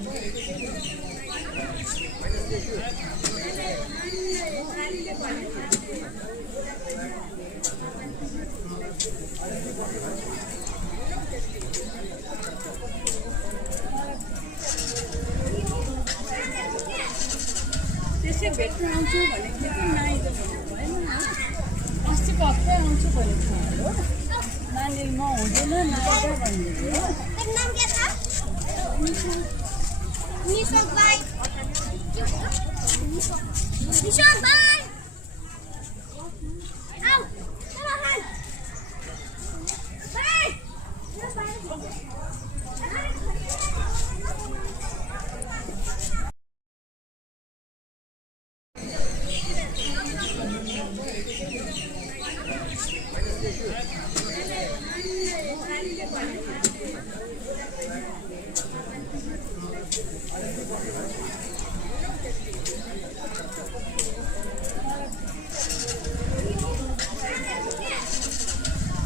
त्यसै भेट्न आउँछु भनेको थियो कि नानीले भन्नु भएन अस्ति हप्तै आउँछु भनेको थियो हो नानी म हुँदैन नआएर भन्दै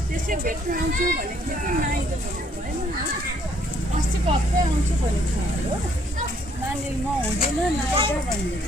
त्यसै भेट्न आउँछु भनेको थियो कि नानीले भन्नु भएन अस्ति हप्तै आउँछु भनेको थियो हो नानी म हुँदैन नआएर भन्दै